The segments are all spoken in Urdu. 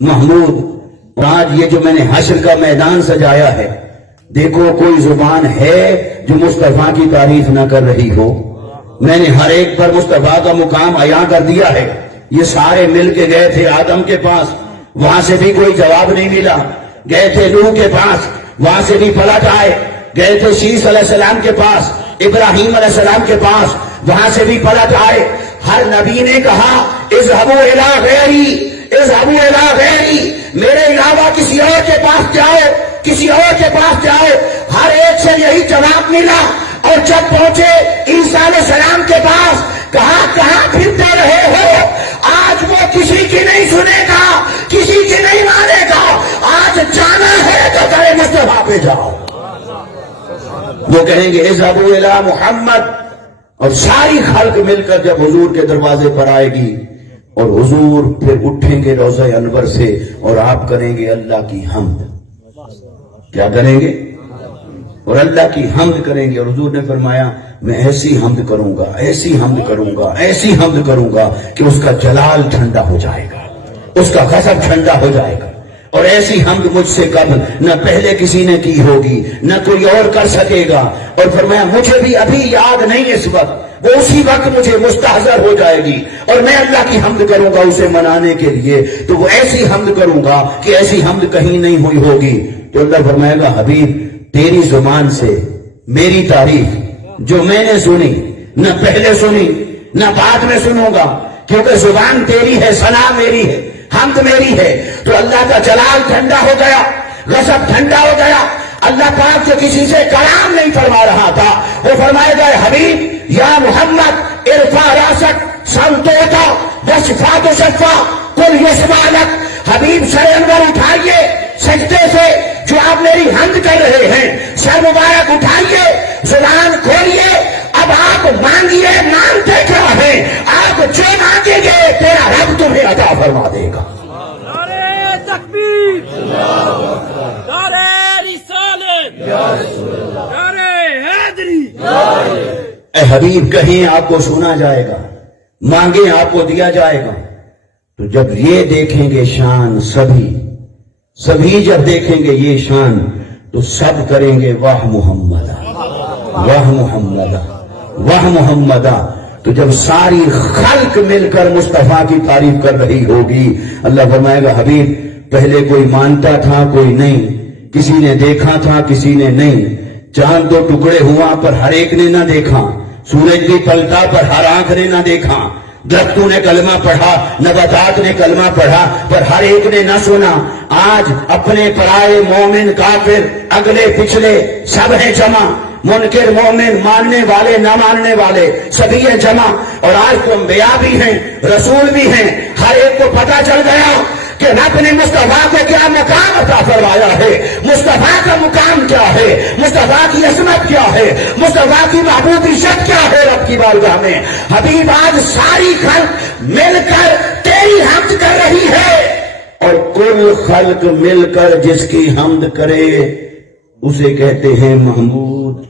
محمود. اور آج یہ جو میں نے حشر کا میدان سجایا ہے، دیکھو کوئی زبان ہے جو مصطفیٰ کی تعریف نہ کر رہی ہو. میں نے ہر ایک پر مصطفیٰ کا مقام عیاں کر دیا ہے. یہ سارے مل کے گئے تھے آدم کے پاس، وہاں سے بھی کوئی جواب نہیں ملا. گئے تھے نوح کے پاس، وہاں سے بھی پلٹ آئے. گئے تھے شیس علیہ السلام کے پاس، ابراہیم علیہ السلام کے پاس، وہاں سے بھی پلٹ آئے. ہر نبی نے کہا اذهبوا الی غیری، اذهبوا الی غیری، میرے علاوہ کسی اور کے پاس جاؤ، کسی اور کے پاس جاؤ. ہر ایک سے یہی جواب ملا. اور جب پہنچے عیسیٰ علیہ السلام کے پاس، کہا کہاں پھرتے رہے ہو؟ آج وہ کسی کی نہیں سنے گا، کسی کی نہیں مانے گا. آج جانا ہے تو کرے مصطفیٰ پہ جاؤ. وہ کہیں گے اذهبوا الی محمد. اور ساری خلق مل کر جب حضور کے دروازے پر آئے گی، اور حضور پھر اٹھیں گے روضہ انور سے، اور آپ کریں گے اللہ کی حمد. کیا کریں گے؟ اور اللہ کی حمد کریں گے. اور حضور نے فرمایا میں ایسی حمد کروں گا، ایسی حمد کروں گا، ایسی حمد کروں گا کہ اس کا جلال ٹھنڈا ہو جائے گا، اس کا غضب ٹھنڈا ہو جائے گا. اور ایسی حمد مجھ سے قبل نہ پہلے کسی نے کی ہوگی، نہ کوئی اور کر سکے گا. اور فرمایا مجھے بھی ابھی یاد نہیں اس وقت، وہ اسی وقت مجھے مستحضر ہو جائے گی اور میں اللہ کی حمد کروں گا اسے منانے کے لیے. تو وہ ایسی حمد کروں گا کہ ایسی حمد کہیں نہیں ہوئی ہوگی. تو اللہ فرمائے گا حبیب تیری زبان سے میری تعریف جو میں نے سنی، نہ پہلے سنی نہ بعد میں سنوں گا، کیونکہ زبان تیری ہے، ثنا میری ہے، حمد میری ہے. تو اللہ کا جلال ٹھنڈا ہو گیا، غضب ٹھنڈا ہو گیا. اللہ پاک جو کسی سے کلام نہیں فرما رہا تھا، وہ فرمائے گا حبیب یا محمد ارفع راسک سنتوتا وشفا شفا کل یسمع لک. حبیب سر انور اٹھائیے سجدے سے، جو آپ میری حمد کر رہے ہیں، سر مبارک اٹھائیے، زبان کھولیے. اب آپ مانگیے، مانگتے کیا ہیں؟ آپ جو مانگیں گے تیرا رب تمہیں عطا فرما دے گا. نعرہ تکبیر، نعرہ رسالت، نعرہ حیدری. اے حبیب کہیں آپ کو سنا جائے گا، مانگیں آپ کو دیا جائے گا. تو جب یہ دیکھیں گے شان سبھی جب دیکھیں گے یہ شان، تو سب کریں گے واہ محمد، واہ محمد، واہ محمد. تو جب ساری خلق مل کر مصطفیٰ کی تعریف کر رہی ہوگی، اللہ فرمائے گا حبیب پہلے کوئی مانتا تھا کوئی نہیں، کسی نے دیکھا تھا کسی نے نہیں. چاند دو ٹکڑے ہوا پر ہر ایک نے نہ دیکھا، سورج بھی پلٹا پر ہر آنکھ نے نہ دیکھا، درختوں نے کلمہ پڑھا، نباتات نے کلمہ پڑھا، پر ہر ایک نے نہ سنا. آج اپنے پرائے مومن کافر اگلے پچھلے سب ہیں جمع، منکر مومن ماننے والے نہ ماننے والے سبھی ہیں جمع. اور آج تو انبیاء بھی ہیں، رسول بھی ہیں. ہر ایک کو پتا چل گیا کہ رب نے مصطفیٰ کو کیا مقام عطا فرمایا ہے، مصطفیٰ کا مقام کیا ہے، مصطفیٰ کی عظمت کیا ہے، مصطفیٰ کی محبوب عزت کیا ہے رب کی بارگاہ میں. حبیب آج ساری خلق مل کر تیری حمد کر رہی ہے، اور کل خلق مل کر جس کی حمد کرے اسے کہتے ہیں محمود.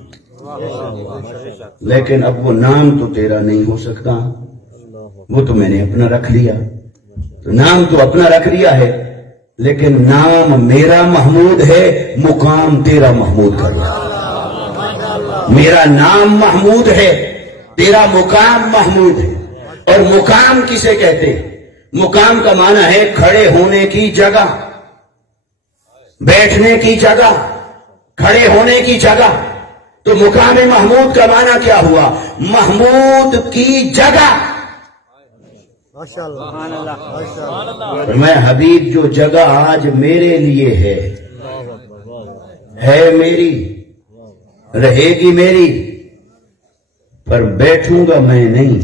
لیکن اب وہ نام تو تیرا نہیں ہو سکتا، وہ تو میں نے اپنا رکھ لیا. تو نام تو اپنا رکھ لیا ہے، لیکن نام میرا محمود ہے، مقام تیرا محمود کر رہا. میرا نام محمود ہے، تیرا مقام محمود ہے. اور مقام کسے کہتے ہیں؟ مقام کا معنی ہے کھڑے ہونے کی جگہ، بیٹھنے کی جگہ، کھڑے ہونے کی جگہ. تو مقام محمود کا معنی کیا ہوا؟ محمود کی جگہ. میں حبیب جو جگہ آج میرے لیے ہے میری، رہے گی میری، پر بیٹھوں گا میں نہیں،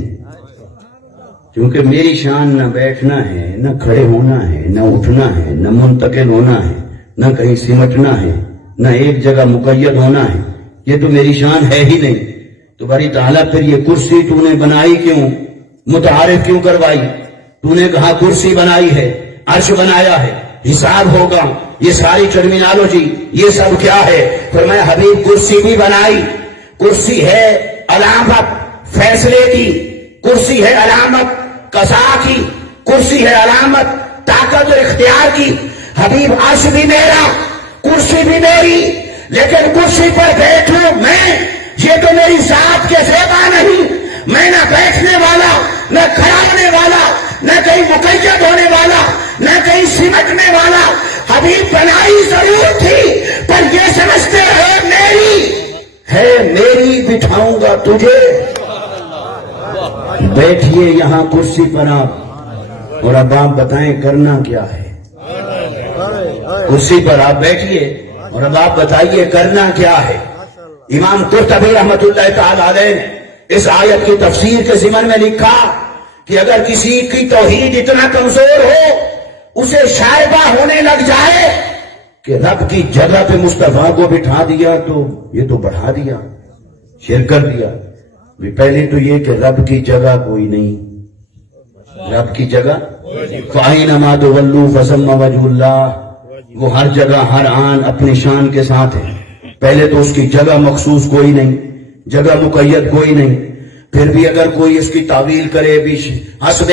کیونکہ میری شان نہ بیٹھنا ہے، نہ کھڑے ہونا ہے، نہ اٹھنا ہے، نہ منتقل ہونا ہے، نہ کہیں سمٹنا ہے، نہ ایک جگہ مقید ہونا ہے. یہ تو میری شان ہے ہی نہیں. تو باری تعالیٰ پھر یہ کرسی تو نے بنائی کیوں، متعارف کیوں کروائی؟ تو نے کہا کرسی بنائی ہے، عرش بنایا ہے، حساب ہوگا، یہ ساری ٹرمینالوجی یہ سب کیا ہے؟ فرمایا حبیب کرسی بھی بنائی. کرسی ہے علامت فیصلے کی، کرسی ہے علامت قضا کی، کرسی ہے علامت طاقت اور اختیار کی. حبیب عرش بھی میرا, کرسی بھی میری, لیکن کرسی پر بیٹھوں میں, یہ تو میری ذات کے زیبا نہیں. میں نہ بیٹھنے والا, نہ کھڑا ہونے والا, نہ کہیں مقید ہونے والا, نہ کہیں سمٹنے والا. حبیب بنائی ضرور تھی, پر یہ سمجھتے رہے میری بٹھاؤں گا تجھے. بیٹھیے یہاں کرسی پر آپ, اور اب آپ بتائیں کرنا کیا ہے. کرسی پر آپ بیٹھیے اور اب آپ بتائیے کرنا کیا ہے. امام قرطبی رحمت اللہ تعالی علیہ نے اس آیت کی تفسیر کے ضمن میں لکھا کہ اگر کسی کی توحید اتنا کمزور ہو, اسے شائبہ ہونے لگ جائے کہ رب کی جگہ پہ مصطفیٰ کو بٹھا دیا, تو یہ تو بڑھا دیا, شرک کر دیا. پہلے تو یہ کہ رب کی جگہ کوئی نہیں, رب کی جگہ فَأَيْنَمَا تُوَلُّوا فَثَمَّ وَجْهُ اللَّهِ, وہ ہر جگہ ہر آن اپنی شان کے ساتھ ہے. پہلے تو اس کی جگہ مخصوص کوئی نہیں, جگہ مقید کوئی نہیں. پھر بھی اگر کوئی اس کی تعویل کرے بھی حسب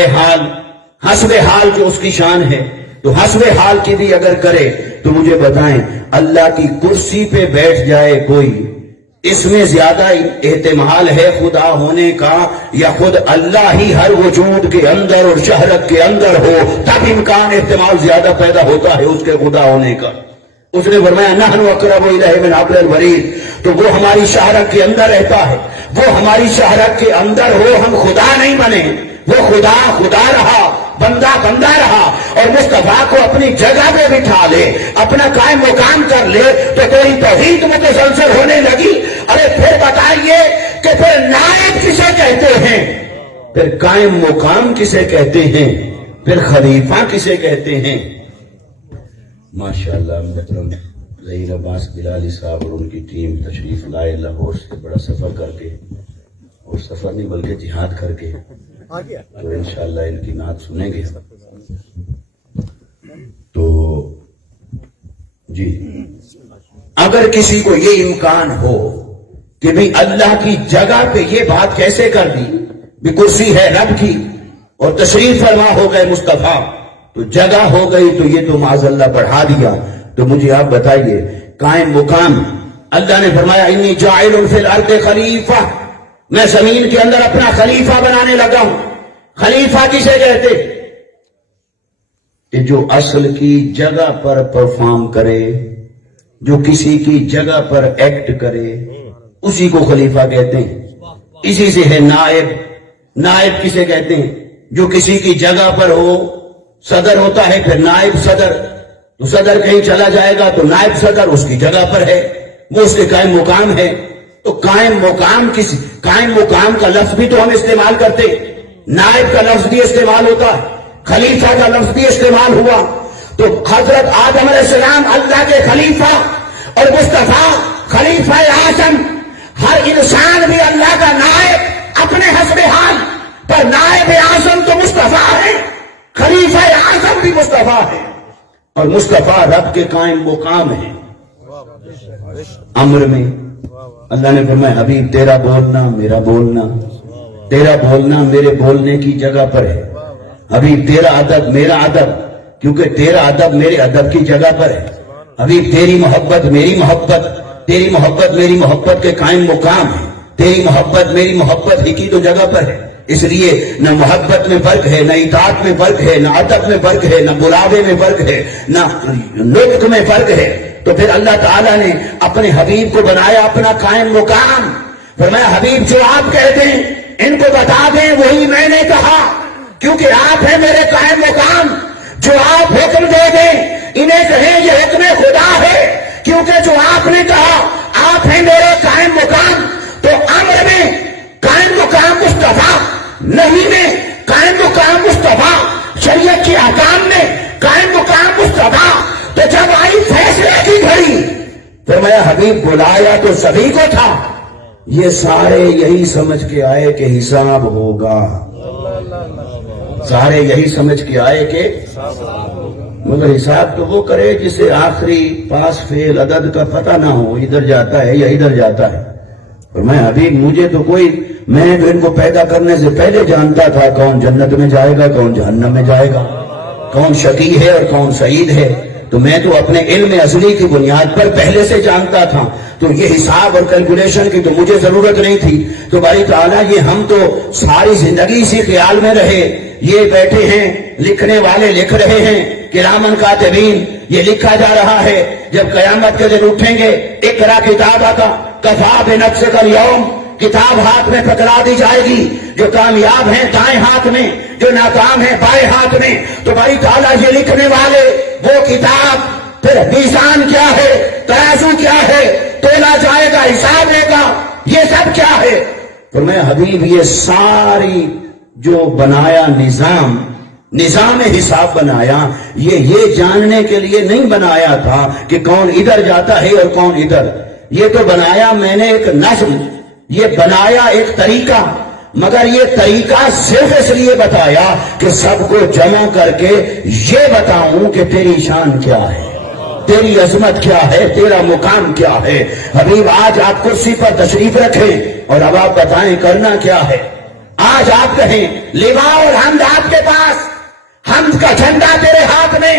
حال جو اس کی شان ہے, تو حسب حال کی بھی اگر کرے تو مجھے بتائیں اللہ کی کرسی پہ بیٹھ جائے کوئی, اس میں زیادہ احتمال ہے خدا ہونے کا, یا خود اللہ ہی ہر وجود کے اندر اور شہرت کے اندر ہو, تب امکان احتمال زیادہ پیدا ہوتا ہے اس کے خدا ہونے کا. اس نے فرمایا نحن اقرب الیہ من حبل الورید, تو وہ ہماری شہرت کے اندر رہتا ہے, وہ ہماری شہرت کے اندر ہو, ہم خدا نہیں بنے. وہ خدا رہا, بندہ رہا, اور مصطفیٰ کو اپنی جگہ پہ بٹھا لے, اپنا قائم مقام کر لے, تو کوئی توحید متسلسل ہونے لگی. ارے پھر بتائیے کہ پھر نائب کسے کہتے ہیں, پھر قائم مقام کسے کہتے ہیں, پھر خلیفہ کسے کہتے ہیں. ماشاءاللہ محترم ظہیر عباس بلالی صاحب اور ان کی ٹیم تشریف لائے لاہور سے, بڑا سفر کر کے, اور سفر نہیں بلکہ جہاد کر کے, تو انشاءاللہ ان کی نعت سنیں گے. تو جی, اگر کسی کو یہ امکان ہو کہ بھی اللہ کی جگہ پہ یہ بات کیسے کر دی, بھی کرسی ہے رب کی اور تشریف فرما ہو گئے مصطفیٰ, تو جگہ ہو گئی, تو یہ تو معاذ اللہ بڑھا دیا. تو مجھے آپ بتائیے قائم مقام, اللہ نے فرمایا انی جاعل فی الارض خلیفہ, میں زمین کے اندر اپنا خلیفہ بنانے لگا ہوں. خلیفہ کسے کہتے کہ جو اصل کی جگہ پر پرفارم کرے, جو کسی کی جگہ پر ایکٹ کرے, اسی کو خلیفہ کہتے ہیں. اسی سے ہے نائب. نائب کسے کہتے ہیں, جو کسی کی جگہ پر ہو. صدر ہوتا ہے, پھر نائب صدر, تو صدر کہیں چلا جائے گا تو نائب صدر اس کی جگہ پر ہے, وہ اس کے قائم مقام ہے. تو قائم مقام کا لفظ بھی تو ہم استعمال کرتے, نائب کا لفظ بھی استعمال ہوتا, خلیفہ کا لفظ بھی استعمال ہوا. تو حضرت آدم علیہ السلام اللہ کے خلیفہ, اور مصطفیٰ خلیفہ اعظم. ہر انسان بھی اللہ کا نائب اپنے حسب حال, پر نائب اعظم تو مصطفیٰ ہے, خلیفہ اعظم بھی مصطفیٰ ہے, اور مصطفیٰ رب کے قائم مقام ہے. امر میں اللہ نے فرمایا حبیب تیرا بولنا میرا بولنا, تیرا بولنا میرے بولنے کی جگہ پر ہے. حبیب تیرا ادب میرا ادب, کیونکہ تیرا ادب میرے ادب کی جگہ پر ہے. حبیب تیری محبت میری محبت, تیری محبت میری محبت کے قائم مقام ہے. تیری محبت میری محبت ہی کی تو جگہ پر ہے. اس لیے نہ محبت میں فرق ہے, نہ اطاعت میں فرق ہے, نہ ادب میں فرق ہے, نہ بلاوے میں فرق ہے, نہ نطق میں فرق ہے. تو پھر اللہ تعالیٰ نے اپنے حبیب کو بنایا اپنا قائم مقام. فرمایا حبیب جو آپ کہتے ہیں ان کو بتا دیں وہی میں نے کہا, کیونکہ آپ ہیں میرے قائم مقام. جو آپ حکم دے دیں انہیں کہیں یہ حکم خدا ہے, کیونکہ جو آپ نے کہا آپ ہیں میرے قائم مقام. تو امر میں قائم مقام مصطفیٰ, نہیں میں قائم مقام مصطفیٰ, شریعت کے احکام میں قائم مقام مصطفیٰ. تو جب آئی فیصلے کی گھڑی, فرمایا حبیب بلایا تو سبھی کو تھا, یہ سارے یہی سمجھ کے آئے کہ حساب ہوگا. سارے یہی سمجھ کے آئے کہ, مگر حساب تو وہ کرے جسے آخری پاس فیل عدد کا پتہ نہ ہو, ادھر جاتا ہے یا ادھر جاتا ہے. فرمایا حبیب مجھے تو کوئی, میں تو ان کو پیدا کرنے سے پہلے جانتا تھا کون جنت میں جائے گا کون جہنم میں جائے گا. کون شقی ہے اور کون سعید ہے، تو میں تو اپنے علم ازلی کی بنیاد پر پہلے سے جانتا تھا، تو یہ حساب اور کیلکولیشن کی تو مجھے ضرورت نہیں تھی۔ تو باری تعالیٰ یہ ہم تو ساری زندگی اسی خیال میں رہے، یہ بیٹھے ہیں لکھنے والے لکھ رہے ہیں، کرامن کاتبین، یہ لکھا جا رہا ہے، جب قیامت کے دن اٹھیں گے اقرا کتابک کفی بنفسک الیوم، کتاب ہاتھ میں پکڑا دی جائے گی، جو کامیاب ہیں دائیں ہاتھ میں، جو ناکام ہیں بائیں ہاتھ میں۔ تو بھائی تعالیٰ یہ لکھنے والے، وہ کتاب، پھر میزان کیا ہے، ترازو کیا ہے، تولا جائے گا، حساب لے گا، یہ سب کیا ہے؟ فرمایا حبیب یہ ساری جو بنایا نظام حساب بنایا، یہ جاننے کے لیے نہیں بنایا تھا کہ کون ادھر جاتا ہے اور کون ادھر، یہ تو بنایا میں نے ایک نظم، یہ بنایا ایک طریقہ، مگر یہ طریقہ صرف اس لیے بتایا کہ سب کو جمع کر کے یہ بتاؤں کہ تیری شان کیا ہے، تیری عظمت کیا ہے، تیرا مقام کیا ہے۔ حبیب آج آپ کرسی پر تشریف رکھیں اور اب آپ بتائیں کرنا کیا ہے۔ آج آپ کہیں لوا اور حمد آپ کے پاس، حمد کا جھنڈا تیرے ہاتھ میں،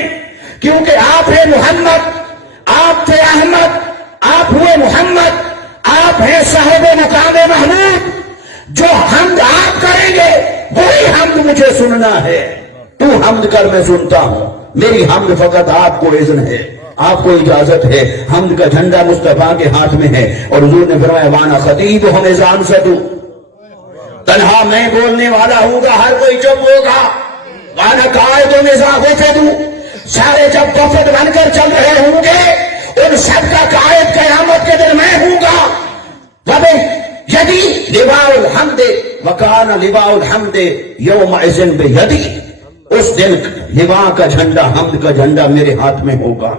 کیونکہ آپ ہیں محمد، آپ تھے احمد، آپ ہوئے محمد، آپ ہیں صاحب مقام محمود۔ جو حمد آپ کریں گے وہی حمد مجھے سننا ہے، تو حمد کر میں سنتا ہوں، میری حمد فقط آپ کو اذن ہے، آپ کو اجازت ہے۔ حمد کا جھنڈا مصطفیٰ کے ہاتھ میں ہے، اور حضور نے فرمایا وانا خطیب ہم اذان ستو، تنہا میں بولنے والا ہوں گا، ہر کوئی چپ ہوگا، وانا قائد نظام وفدو، سارے جب وفد بن کر چل رہے ہوں گے ان سب کا قائد قیامت کے دن میں ہوں گا۔ وبے یدی لواء الحمد وکان لواء الحمد یومئذ بیدی، اس دن لواء کا جھنڈا، حمد کا جھنڈا میرے ہاتھ میں ہوگا۔